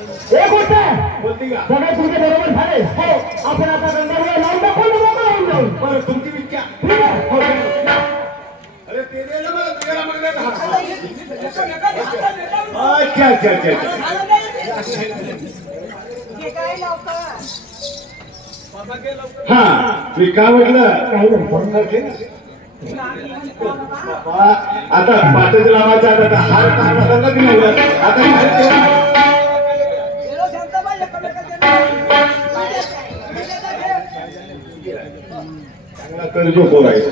एक गोष्ट बोलती का सगळे तुमचे बरोबर झाले हो आपण आता गंगावर लावून टाकू लावून जाऊ बरं तुमची इच्छा ठीक आहे हो अरे ते दे ना मला तुझ्याला मागण्यात अच्छा अच्छा अच्छा हा मी काय म्हटलं आता पाठच लावायचा आता हार टाकला की नाही आता चांगला कर्जो बोलायचा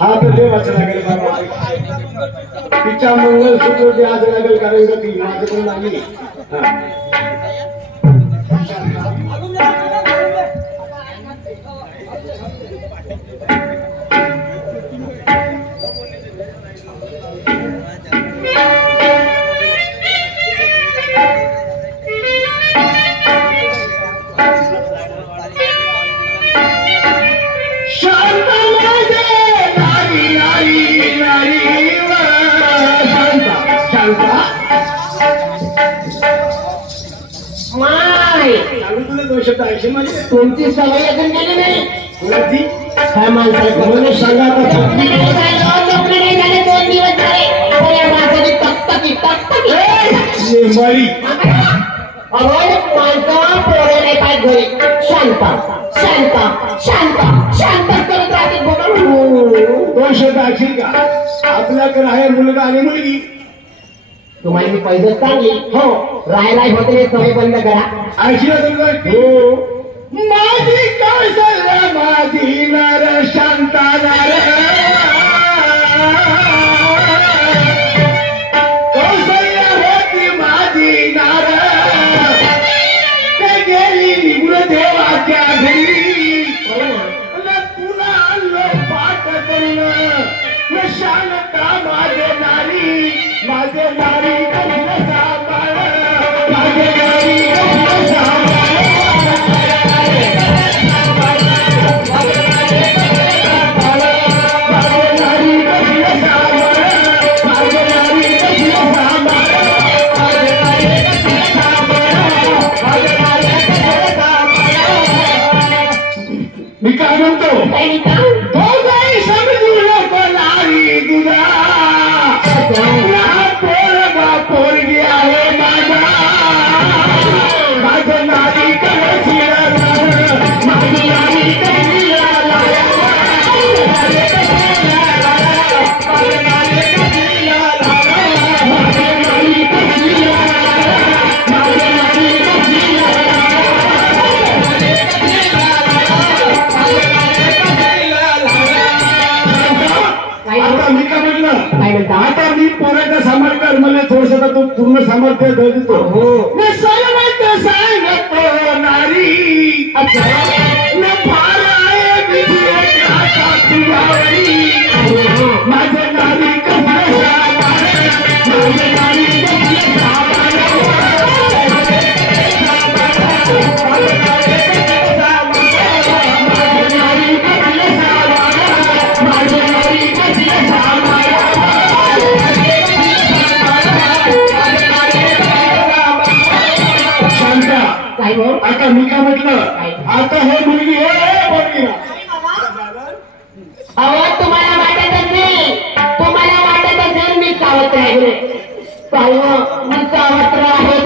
हा तर देवाचं लागेल तिच्या मंगलसूत्र जे आज लागेल कारण का ती माझ्याकडून लागली तुमची सवय अजून गेली नाही कोणाची काय माणसाला म्हणून सांगा नोकरी नाही झाले 2 दिवस झाले माणसाची तकतकी मरी माणसा पोरे नाही पाहिजे घरी शांत शांत शांत शांत करत राहते दोन शब्द ऐकशील का आपल्याकडे आहे मुलगा आणि मुलगी तुम्हाला मी पैसे सांगली हो राहायला होते सवय बंद करा ऐकशील तुला हो माझी कौशल्य माझी नर शांता नर कौशल्य होती माझी नर ते गेली निघून देवाच्या घरी तुला आणलं पाठ करून शांता माझे नारी कधीला सांभाळ माझे नारी कधीला सांभाळ मी काय म्हणतो दोघंही समजू नको नारी तुझा पोरगी आहे माझा माझं नारी कळशीला माझी नारी कळशीला आता मी पोराचा सामर्थ्य मला थोडस तो पूर्ण सामर्थ्य देतो सांगतो नारी फार माझ्या नारी आता मी काय म्हटलं आता हे मुलगी तुम्हाला वाटत असेल मी सावत्र आहे मी सावत्र आहे